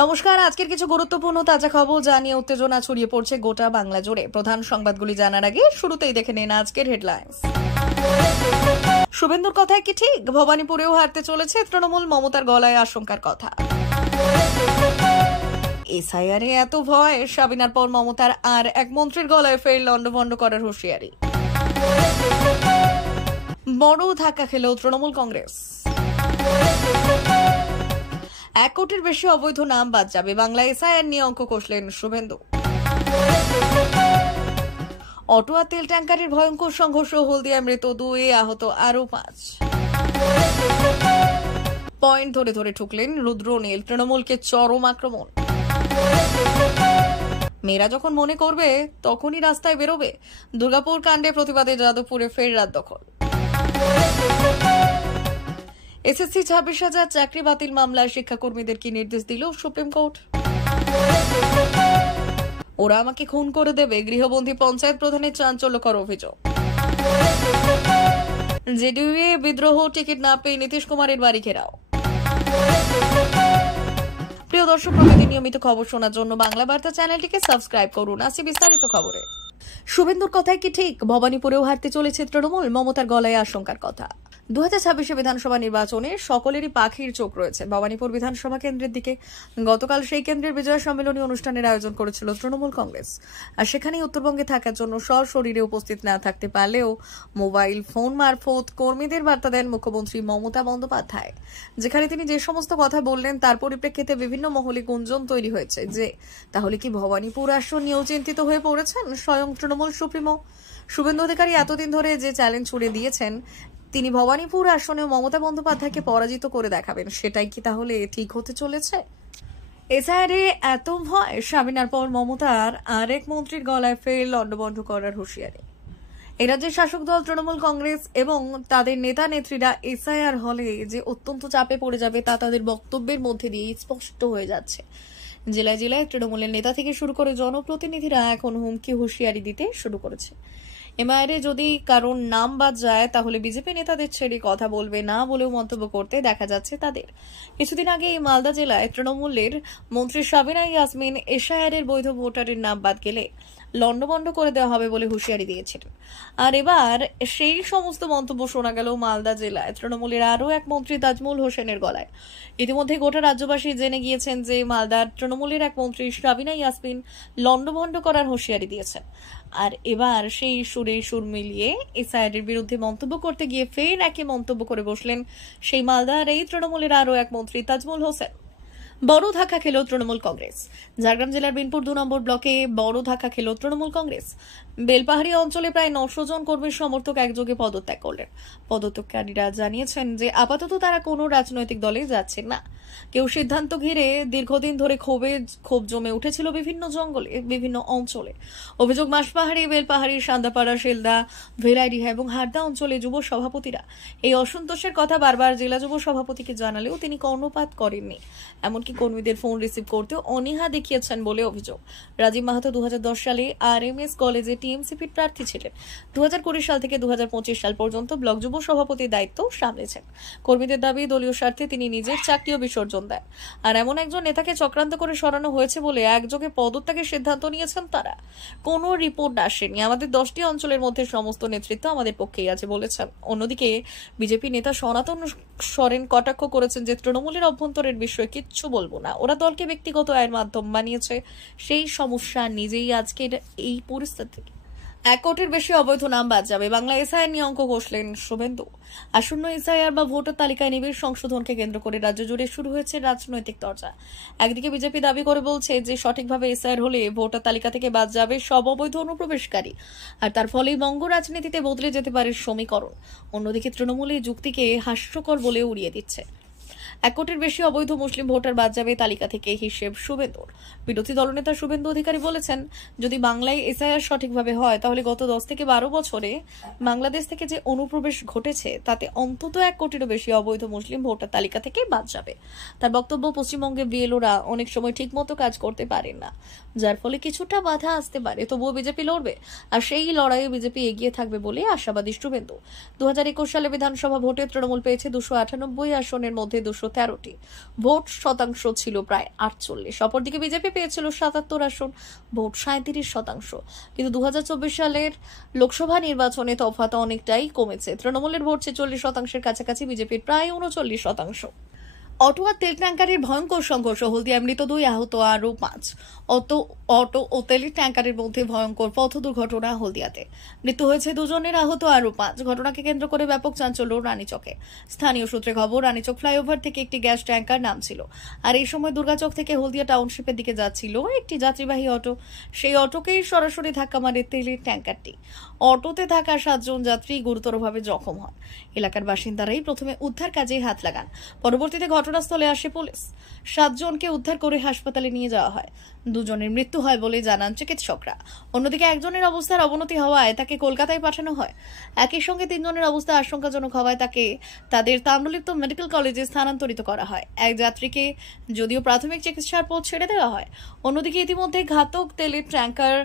নমস্কার, আজকের কিছু গুরুত্বপূর্ণ তাজা খবর জানিয়ে উত্তেজনা ছড়িয়ে পড়ছে গোটা বাংলা জুড়ে। প্রধান সংবাদগুলি জানার আগে শুরুতেই দেখে নিন আজকের হেডলাইন্স। শুভেন্দুর কথায় কি ঠিক? ভবানীপুরেও হারতে চলেছে তৃণমূল, মমতার গলায় আশঙ্কার কথা। এসআইআর এত ভয়, সাবিনার পর মমতার আর এক মন্ত্রীর গলায় ফের লন্ডভন্ড করার হুঁশিয়ারি। বড় ধাক্কা খেল তৃণমূল কংগ্রেস। 1 কোটির বেশি অবৈধ নাম বাদ যাবে, বাংলা এসআইআর নিয়ে অঙ্ক কষলেন শুভেন্দু। অটো আর তেল ট্যাঙ্কারের ভয়ঙ্কর সংঘর্ষ, হলদিয়ায় মৃত 2, আহত আরো 5। পয়েন্ট ধরে ধরে ঠুকলেন রুদ্রনীল, তৃণমূলকে চরম আক্রমণ। মেয়েরা যখন মনে করবে তখনই রাস্তায় বেরোবে, দুর্গাপুর কাণ্ডে প্রতিবাদে যাদবপুরে ফের রাত দখল। এসএসসি 26,000 চাকরি বাতিল মামলায় শিক্ষাকর্মীদের কি নির্দেশ দিল সুপ্রিম কোর্ট? ওরা আমাকে খুন করে দেবে, গৃহবন্দী পঞ্চায়েত প্রধানের চাঞ্চল্যকর অভিযোগ। জেডিইউ বিদ্রোহ, টিকিট না পেয়ে নীতিশ কুমারের বাড়ি ঘেরাও। প্রিয় দর্শক, প্রতিদিন নিয়মিত খবর শোনার জন্য বাংলা বার্তা চ্যানেলটিকে সাবস্ক্রাইব করুন। আসি বিস্তারিত খবরে। শুভেন্দুর কথায় কি ঠিক? ভবানীপুরেও হারতে চলেছে তৃণমূল, মমতার গলায় আশঙ্কার কথা। 2026 বিধানসভা নির্বাচনে সকলেরই পাখির চোখ রয়েছে ভবানীপুর বিধানসভা কেন্দ্রের দিকে। গতকাল সেই কেন্দ্রের বিজয় সম্মেলনী অনুষ্ঠানের আয়োজন করেছিল তৃণমূল কংগ্রেস। আর সেখানেই উত্তরবঙ্গে থাকার জন্য সশরীরে উপস্থিত না থাকতে পারলেও মোবাইল ফোন মারফত কর্মীদের বার্তা দেন মুখ্যমন্ত্রী মমতা বন্দ্যোপাধ্যায়। যেখানে তিনি যে সমস্ত কথা বললেন তার পরিপ্রেক্ষিতে বিভিন্ন মহলে গুঞ্জন তৈরি হয়েছে যে তাহলে কি ভবানীপুর আসন নিয়েও চিন্তিত হয়ে পড়েছেন স্বয়ং তৃণমূল সুপ্রিমো শুভেন্দু অধিকারী। এতদিন ধরে যে চ্যালেঞ্জ ছুড়ে দিয়েছেন তিনি ভবানীপুর আসনেও মমতা বন্দ্যোপাধ্যায়কে পরাজিত করে দেখাবেন, সেটাই কি তাহলে ঠিক হতে চলেছে? এসআইআরে এত ভয়, সাবিনার পর মমতার আরেক মন্ত্রীর গলায় ফের লন্ডভন্ড করার হুঁশিয়ারি। এ রাজ্যের শাসক দল তৃণমূল কংগ্রেস এবং তাদের নেতা নেত্রীরা এসআইআর হলে যে অত্যন্ত চাপে পড়ে যাবে তা তাদের বক্তব্যের মধ্যে দিয়ে স্পষ্ট হয়ে যাচ্ছে। জেলায় জেলায় তৃণমূলের নেতা থেকে শুরু করে জনপ্রতিনিধিরা এখন হুমকি হুঁশিয়ারি দিতে শুরু করেছে। এমআইআরে যদি কারোর নাম বাদ যায় তাহলে বিজেপি নেতাদের ছেড়ে কথা বলবে না বলেও মন্তব্য করতে দেখা যাচ্ছে তাদের। কিছুদিন আগে মালদা জেলায় তৃণমূলের মন্ত্রী সাবিনা ইয়াসমিন এসআইআর এর বৈধ ভোটারের নাম বাদ গেলে লন্ডভন্ড করে দেওয়া হবে বলে হুঁশিয়ারি দিয়েছিলেন। আর এবার সেই সমস্ত মন্তব্য শোনা গেল মালদা জেলায় তৃণমূলের আরও এক মন্ত্রী তাজমুল হোসেনের গলায়। ইতিমধ্যে গোটা রাজ্যবাসী জেনে গিয়েছেন যে মালদার তৃণমূলের এক মন্ত্রী সাবিনা ইয়াসমিন লন্ডভন্ড করার হুঁশিয়ারি দিয়েছেন। আর এবার সেই সুরে সুর মিলিয়ে এসআইআর এর বিরুদ্ধে মন্তব্য করতে গিয়ে ফের একই মন্তব্য করে বসলেন সেই মালদার এই তৃণমূলের আরও এক মন্ত্রী তাজমুল হোসেন। বড় ধাক্কা খেল তৃণমূল কংগ্রেস। ঝাড়গ্রাম জেলার বিনপুর 2 নম্বর ব্লকে বড় ধাক্কা খেল তৃণমূল কংগ্রেস। বেলপাহাড়ি অঞ্চলে প্রায় 900 জন কর্মীর সমর্থক একযোগে পদত্যাগ করলেন। পদত্যাগকারীরা জানিয়েছেন যে আপাতত তারা কোনো রাজনৈতিক দলে যাচ্ছেন না। কেউ সিদ্ধান্ত ঘিরে দীর্ঘদিন ধরে ক্ষোভ জমে উঠেছিল বিভিন্ন জঙ্গলে, বিভিন্ন অঞ্চলে। অভিযোগ, মাসপাহাড়ি, বেলপাহাড়ি, সান্দাপাড়া, শিলদা, ভেলাইডিহা এবং হারদা অঞ্চলে যুব সভাপতিরা এই অসন্তোষের কথা বারবার জেলা যুব সভাপতিকে জানালেও তিনি কর্ণপাত করেননি। এমনকি কর্মীদের ফোন রিসিভ করতে অনীহা দেখিয়েছেন বলে অভিযোগ। রাজীব মাহাতো 2010 সালে আরএমএস কলেজে টিএমসিপির প্রার্থী ছিলেন। 2020 সাল থেকে 2025 সাল পর্যন্ত ব্লক যুব সভাপতির দায়িত্ব সামলেছেন। কর্মীদের দাবি, দলীয় স্বার্থে তিনি নিজের চাকরিও বিসর্জন দেন। আর এমন একজন নেতাকে চক্রান্ত করে সরানো হয়েছে বলে একযোগে পদত্যাগের সিদ্ধান্ত নিয়েছেন তারা। কোনো রিপোর্ট আসেনি। আমাদের 10টি অঞ্চলের মধ্যে সমস্ত নেতৃত্ব আমাদের পক্ষেই আছে বলেছেন। অন্যদিকে বিজেপি নেতা সনাতন সরেন কটাক্ষ করেছেন যে তৃণমূলের অভ্যন্তরের বিষয়ে কিচ্ছু বলবো না, ওরা দলকে ব্যক্তিগত আয়ের মাধ্যম বানিয়েছে, সেই সমস্যা নিজেই আজকের এই পরিস্থিতি। 1 কোটির বেশি অবৈধ নাম বাদ যাবে, বাংলা এসআইআর নিয়ে অঙ্ক কষলেন শুভেন্দু। আসন্ন এসআইআর বা ভোটার তালিকায় নিবিড় সংশোধনকে কেন্দ্র করে রাজ্য জুড়ে শুরু হয়েছে রাজনৈতিক চর্চা। একদিকে বিজেপি দাবি করে বলছে যে সঠিকভাবে এসআইআর হলে ভোটার তালিকা থেকে বাদ যাবে সব অবৈধ অনুপ্রবেশকারী, আর তার ফলেই বঙ্গ রাজনীতিতে বদলে যেতে পারে সমীকরণ। অন্যদিকে তৃণমূল এই যুক্তিকে হাস্যকর বলে উড়িয়ে দিচ্ছে। 1 কোটির বেশি অবৈধ মুসলিম ভোটার বাদ যাবে তালিকা থেকে, হিসেব শুভেন্দুর। বিরোধী দলনেতা শুভেন্দু অধিকারী বলেছেন, যদি বাংলায় এসআইআর সঠিকভাবে হয় তাহলে গত 10 থেকে 12 বছরে বাংলাদেশ থেকে যে অনুপ্রবেশ ঘটেছে তাতে অন্তত 1 কোটিরও বেশি অবৈধ মুসলিম ভোটার তালিকা থেকে বাদ যাবে। তার বক্তব্য, পশ্চিমবঙ্গে বিএলওরা অনেক সময় ঠিকমতো কাজ করতে পারেন না, যার ফলে কিছুটা বাধা আসতে পারে, তবুও বিজেপি লড়বে আর সেই লড়াইয়ে বিজেপি এগিয়ে থাকবে বলে আশাবাদী শুভেন্দু। 2021 সালে বিধানসভা ভোটে তৃণমূল পেয়েছে 298 আসনের মধ্যে 200 13টি, ভোট শতাংশ ছিল প্রায় 48। অপরদিকে বিজেপি পেয়েছিল 77 আসন, ভোট 37%। কিন্তু 2024 সালের লোকসভা নির্বাচনে তফাৎ অনেকটাই কমেছে। তৃণমূলের ভোট 46%-এর কাছাকাছি, বিজেপির প্রায় 39%। অটো আর তেল ট্যাঙ্কারের ভয়ঙ্কর সংঘর্ষ, হলদিয়ায় মৃত 2, আহত আরও 5। অটো ও তেলের ট্যাঙ্কারের মধ্যে ভয়ঙ্কর পথ দুর্ঘটনা হলদিয়াতে, মৃত্যু হয়েছে 2 জনের, আহত আরও 5। ঘটনাকে কেন্দ্র করে ব্যাপক চাঞ্চল্য রানীচকে। স্থানীয় সূত্রে খবর, রানীচক ফ্লাইওভার থেকে একটি গ্যাস ট্যাঙ্কার নামছিল, আর এই সময় দুর্গাচক থেকে হলদিয়া টাউনশিপের দিকে যাচ্ছিল একটি যাত্রীবাহী অটো। সেই অটোকেই সরাসরি ধাক্কা মারে তেলের ট্যাঙ্কারটি। অটোতে থাকা 7 জন যাত্রী গুরুতরভাবে জখম হন। এলাকার বাসিন্দারাই প্রথমে উদ্ধার কাজে হাত লাগান, পরবর্তীতে ঘটনাস্থলে আসে পুলিশ। 7 জনকে উদ্ধার করে হাসপাতালে নিয়ে যাওয়া হয়। 2 জনের মৃত্যু হয় বলে জানান চিকিৎসকরা। অন্যদিকে 1 জনের অবস্থার অবনতি হওয়ায় তাকে কলকাতায় পাঠানো হয়। একই সঙ্গে 3 জনের অবস্থা আশঙ্কাজনক হওয়ায় তাদের তাম্রলিপ্ত মেডিকেল কলেজে স্থানান্তরিত করা হয়। এক যাত্রীকে যদিও প্রাথমিক চিকিৎসার পর ছেড়ে দেওয়া হয়। অন্যদিকে ইতিমধ্যে ঘাতক তেলের ট্যাঙ্কার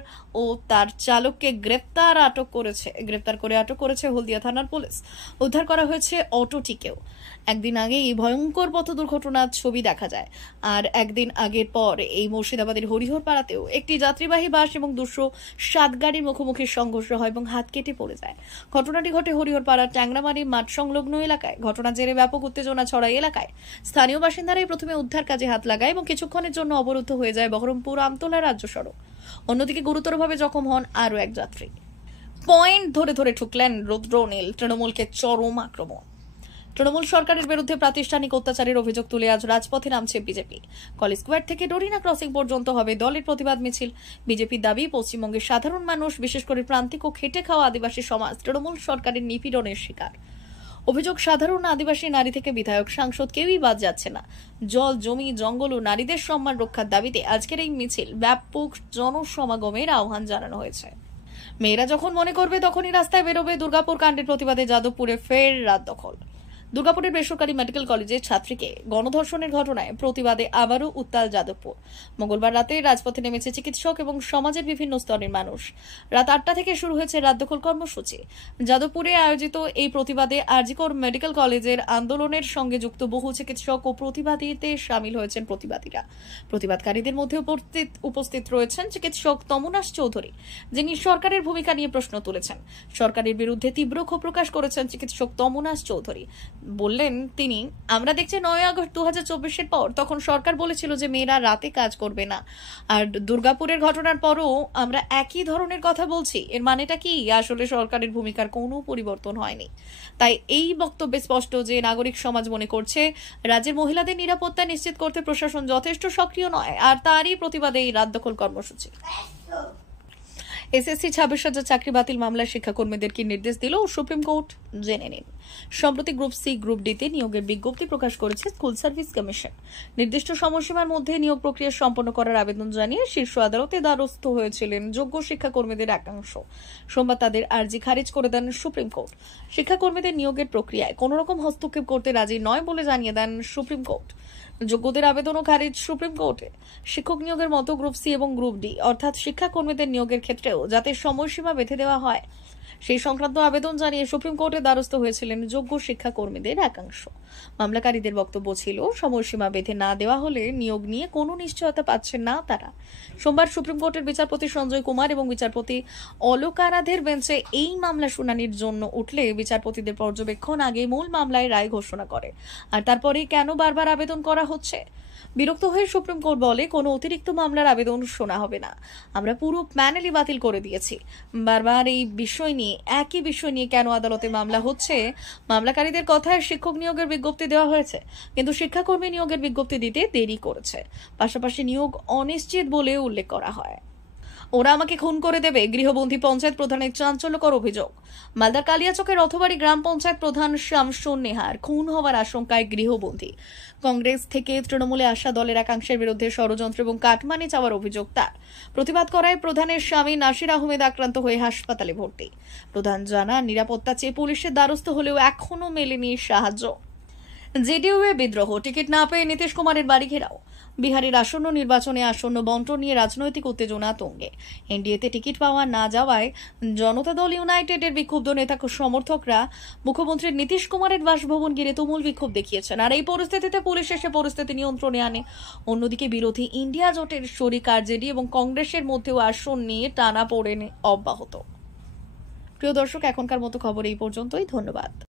ও তার চালককে গ্রেপ্তার করে আটক করেছে হলদিয়া থানার পুলিশ। উদ্ধার করা হয়েছে অটোটিকেও। একদিন আগে এই ভয়ঙ্কর পথ দুর্ঘটনার ছবি দেখা যায়, আর একদিন আগের পর এই মুর্শিদাবাদের হরিহরপাড়াতেও একটি যাত্রীবাহী বাস এবং 207 গাড়ির মুখোমুখি সংঘর্ষ হয় এবং হাত কেটে পড়ে যায়। ঘটনাটি ঘটে হরিহরপাড়ার ট্যাংরামারি মাঠ সংলগ্ন এলাকায়। ঘটনার জেরে ব্যাপক উত্তেজনা ছড়ায় এলাকায়। স্থানীয় বাসিন্দারাই প্রথমে উদ্ধার কাজে হাত লাগায় এবং কিছুক্ষণের জন্য অবরুদ্ধ হয়ে যায় বহরমপুর আমতলা রাজ্য সড়ক। অন্যদিকে গুরুতরভাবে জখম হন আরও এক যাত্রী। পয়েন্ট ধরে ধরে ঠুকলেন রুদ্রনীল, তৃণমূলকে চরম আক্রমণ। তৃণমূল সরকারের বিরুদ্ধে প্রাতিষ্ঠানিক অত্যাচারের অভিযোগ তুলে আজ রাজপথে নামছে বিজেপি। কলেজ স্কোয়ার থেকে ডরিনা ক্রসিং পর্যন্ত হবে দলের প্রতিবাদ মিছিল। বিজেপির দাবি, পশ্চিমবঙ্গের সাধারণ মানুষ, বিশেষ করে প্রান্তিক ও খেটে খাওয়া আদিবাসী সমাজ তৃণমূল সরকারের নিপীড়নের শিকার। অভিযোগ, সাধারণ আদিবাসী নারী থেকে বিধায়ক, সাংসদ কেউই বাদ যাচ্ছে না। জল, জমি, জঙ্গল ও নারীদের সম্মান রক্ষার দাবিতে আজকের এই মিছিল ব্যাপক জনসমাগমের আহ্বান জানানো হয়েছে। মেয়েরা যখন মনে করবে তখনই রাস্তায় বেরোবে। দুর্গাপুর কাণ্ডের প্রতিবাদে যাদবপুরে ফের রাত দখল। দুর্গাপুরের বেসরকারি মেডিকেল কলেজের ছাত্রীকে গণধর্ষণের ঘটনায় প্রতিবাদে আবারও উত্তাল যাদবপুর। মঙ্গলবার রাতে রাজপথে নেমেছে চিকিৎসক এবং সমাজের বিভিন্ন স্তরের মানুষ। রাত 8টা থেকে শুরু হয়েছে রাত দখল কর্মসূচি। যাদবপুরে আয়োজিত এই প্রতিবাদে আরজিকর মেডিকেল কলেজের আন্দোলনের সঙ্গে যুক্ত বহু চিকিৎসক ও প্রতিবাদীতে সামিল হয়েছেন প্রতিবাদীরা। প্রতিবাদকারীদের মধ্যে উপস্থিত রয়েছেন চিকিৎসক তমুনাশ চৌধুরী, যিনি সরকারের ভূমিকা নিয়ে প্রশ্ন তুলেছেন। সরকারের বিরুদ্ধে তীব্র ক্ষোভ প্রকাশ করেছেন চিকিৎসক তমুনাশ চৌধুরী। বললেন তিনি, আমরা দেখছি 9 আগস্ট 2024-এর পর তখন সরকার বলেছিল যে মেয়েরা রাতে কাজ করবে না, আর দুর্গাপুরের ঘটনার পরও আমরা একই ধরনের কথা বলছি। এর মানেটা কি? আসলে সরকারের ভূমিকার কোনো পরিবর্তন হয়নি। তাই এই বক্তব্যে স্পষ্ট যে নাগরিক সমাজ মনে করছে রাজ্যের মহিলাদের নিরাপত্তা নিশ্চিত করতে প্রশাসন যথেষ্ট সক্রিয় নয়, আর তারই প্রতিবাদে এই রাত দখল কর্মসূচি। এসএসসি 26,000 চাকরি বাতিল মামলায় শিক্ষাকর্মীদের কি নির্দেশ দিল সুপ্রিম কোর্ট, জেনে নিন। সম্প্রতি গ্রুপ সি, গ্রুপ ডিতে নিয়োগের বিজ্ঞপ্তি প্রকাশ করেছে স্কুল সার্ভিস কমিশন। নির্দিষ্ট সময়সীমার মধ্যে নিয়োগ প্রক্রিয়া সম্পন্ন করার আবেদন জানিয়ে শীর্ষ আদালতে দ্বারস্থ হয়েছিলেন যোগ্য শিক্ষাকর্মীদের একাংশ। সোমবার তাদের আর্জি খারিজ করে দেন সুপ্রিম কোর্ট। শিক্ষাকর্মীদের নিয়োগের প্রক্রিয়ায় কোন রকম হস্তক্ষেপ করতে রাজি নয় বলে জানিয়ে দেন সুপ্রিম কোর্ট। যোগ্যদের আবেদনও খারিজ সুপ্রিম কোর্টে। শিক্ষক নিয়োগের মতো গ্রুপ সি এবং গ্রুপ ডি অর্থাৎ শিক্ষাকর্মীদের নিয়োগের ক্ষেত্রেও যাতে সময়সীমা বেঁধে দেওয়া হয় সেই সংক্রান্ত আবেদন জানিয়ে সুপ্রিম কোর্টে দ্বারস্থ হয়েছিলেন যোগ্য শিক্ষাকর্মীদের একাংশ। মামলাকারীদের বক্তব্য ছিল, সময়সীমা বেঁধে না দেওয়া হলে নিয়োগ নিয়ে কোনো নিশ্চয়তা পাচ্ছেন না তারা। সোমবার সুপ্রিম কোর্টের বিচারপতি সঞ্জয় কুমার এবং বিচারপতি অলোক আরাধের বেঞ্চে এই মামলা শুনানির জন্য উঠলে বিচারপতিদের পর্যবেক্ষণ আগে মূল মামলায় রায় ঘোষণা করে, আর তারপরে কেন বারবার আবেদন করা হচ্ছে। বিরক্ত হয়ে সুপ্রিম কোর্ট বলে, কোনো অতিরিক্ত মামলার আবেদন শোনা হবে না। আমরা পুরো প্যানেলই বাতিল করে দিয়েছি। বারবার এই বিষয় নিয়ে, একই বিষয় নিয়ে কেন আদালতে মামলা হচ্ছে? মামলাকারীদের কথায় শিক্ষক নিয়োগের বিজ্ঞপ্তি দেওয়া হয়েছে, কিন্তু শিক্ষাকর্মী নিয়োগের বিজ্ঞপ্তি দিতে দেরি করেছে। পাশাপাশি নিয়োগ অনিশ্চিত বলে উল্লেখ করা হয়। ওরা আমাকে খুন করে দেবে, গৃহবন্দী পঞ্চায়েত প্রধানের চাঞ্চল্যকর অভিযোগ। মালদার কালিয়াচকের রথবাড়ি গ্রাম পঞ্চায়েত প্রধান শামসুন নেহার খুন হওয়ার আশঙ্কায় গৃহবন্দী। কংগ্রেস থেকে তৃণমূলে আসা দলের একাংশের বিরুদ্ধে ষড়যন্ত্র এবং কাটমানি চাওয়ার অভিযোগ তার। প্রতিবাদ করায় প্রধানের স্বামী নাসির আহমেদ আক্রান্ত হয়ে হাসপাতালে ভর্তি। প্রধান জানান, নিরাপত্তা চেয়ে পুলিশের দ্বারস্থ হলেও এখনো মেলেনি সাহায্য। জেডিইউ এ বিদ্রোহ, টিকিট না পেয়ে নীতিশ কুমারের বাড়ি ঘেরাও। বিহারের আসন্ন নির্বাচনে আসন্ন বন্টন নিয়ে রাজনৈতিক উত্তেজনা তুঙ্গে। এনডিএতে টিকিট পাওয়া না যাওয়ায় জনতা দল ইউনাইটেডের বিক্ষুব্ধ নেতা সমর্থকরা মুখ্যমন্ত্রী নীতিশ কুমারের বাসভবন ঘিরে তুমুল বিক্ষোভ দেখিয়েছেন। আর এই পরিস্থিতিতে পুলিশ এসে পরিস্থিতি নিয়ন্ত্রণে আনে। অন্যদিকে বিরোধী ইন্ডিয়া জোটের শরিক আরজেডি এবং কংগ্রেসের মধ্যেও আসন নিয়ে টানাপোড়েন অব্যাহত। প্রিয় দর্শক, এখনকার মতো খবর এই পর্যন্তই। ধন্যবাদ।